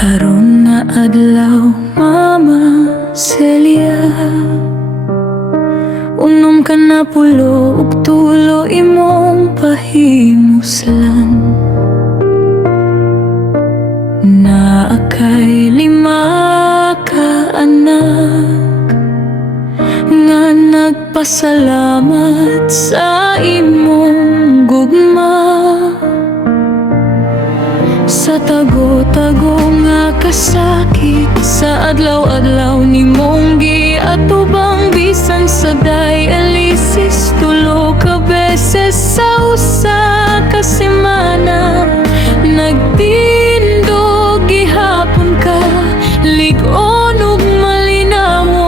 Karon nga adlaw, Mama Celia, unom ka na pulo ug tulo imong pahimuslan. Naa kay 5 ka anak nga nagpasalamat sa imong gugma. Sa tago-tago nga kasakit, sa adlaw-adlaw nimong giatubang, bisan sa dialysis tulo ka beses sa usa ka semana. Nagtindog gihapon ka, lig-on ug malinamon.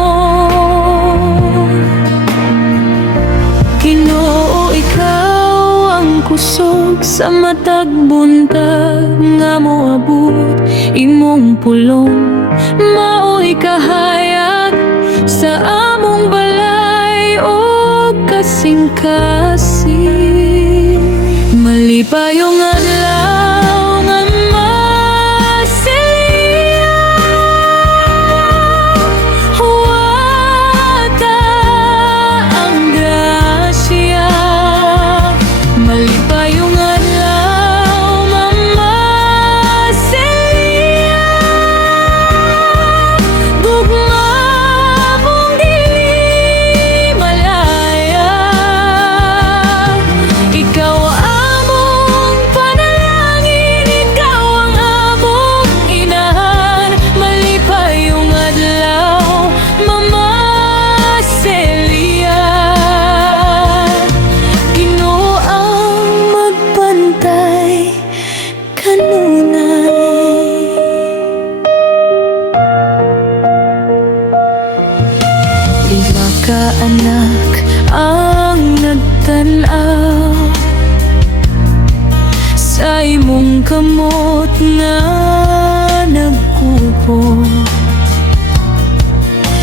Ginoo, ikaw ang kusog sa matag buntag nga moabot imong pulong. Maoy kahayag sa among balay o kasing-kasing. Malipayong adlaw nga Celia, huwata ang grasya. Malipayong adlaw, Mama Celia, gugma mong dili malaya. Ikaw among panalangin, ikaw ang among inahan. Malipayong adlaw, Mama Celia, Ginoo ang magbantay kanunay. Lima ka anak ang nagtan-aw sa imong kamot nga nagkupot.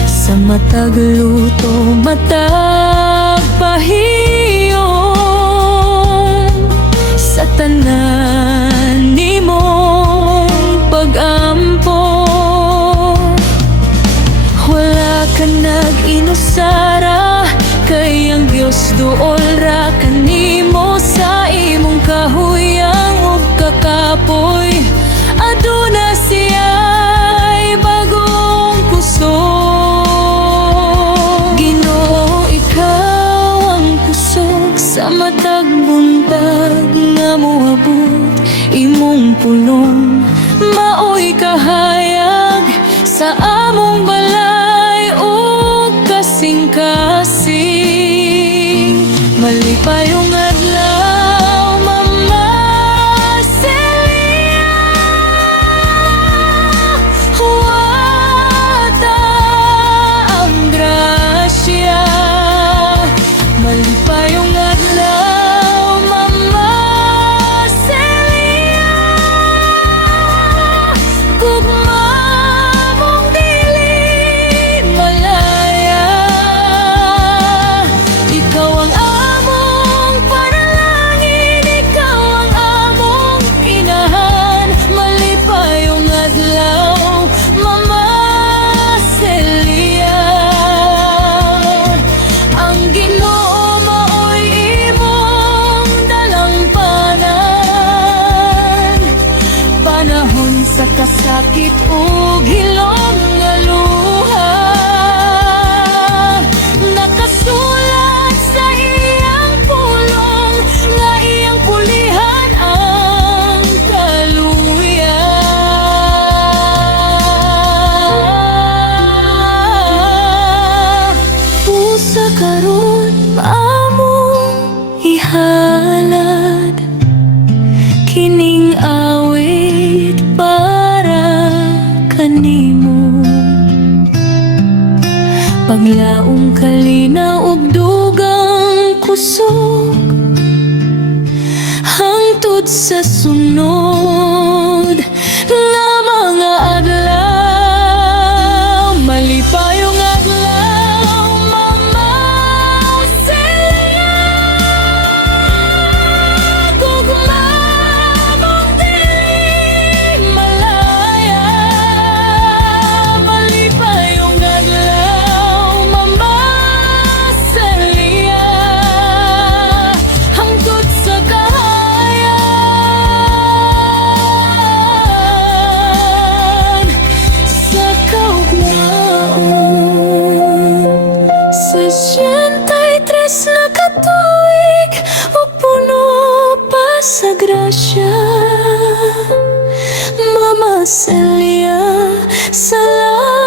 Sa matag luto, matag pahiyong, sa tanan nimong pag-ampo. Wala ka nag-inusara, kay ang Dios duol ra kanimo. Sa imong kahuyang ug kakapoy, aduna siya'y bagong kusog. Ginoo, ikaw ang kusog sa matag buntag nga moabot imong pulong. Maoy kahayag sa among balay o kasing-kasing. Malipayong adlaw, Mama Celia, huwata ang grasya. Malipayong adlaw, Mama Celia, gugma mong dili malaya. Ikaw ang among panalangin, ikaw ang among inahan. Malipayong adlaw, Mama Celia, ang Ginoo maoy imong dalampanan. Panahon sa kasakit ug hilom nga luha, nakasulat sa iyang pulong nga iyang pulihan ang kaluya. Pusa karon among ihalad, kining awit para kanimo. Paglaong kalinaw ug dugang kusog, hangtod sa sunod nga mga adlaw. Malipayong adlaw, Mama Celia, gugma mong dili malaya. maselya. Salamat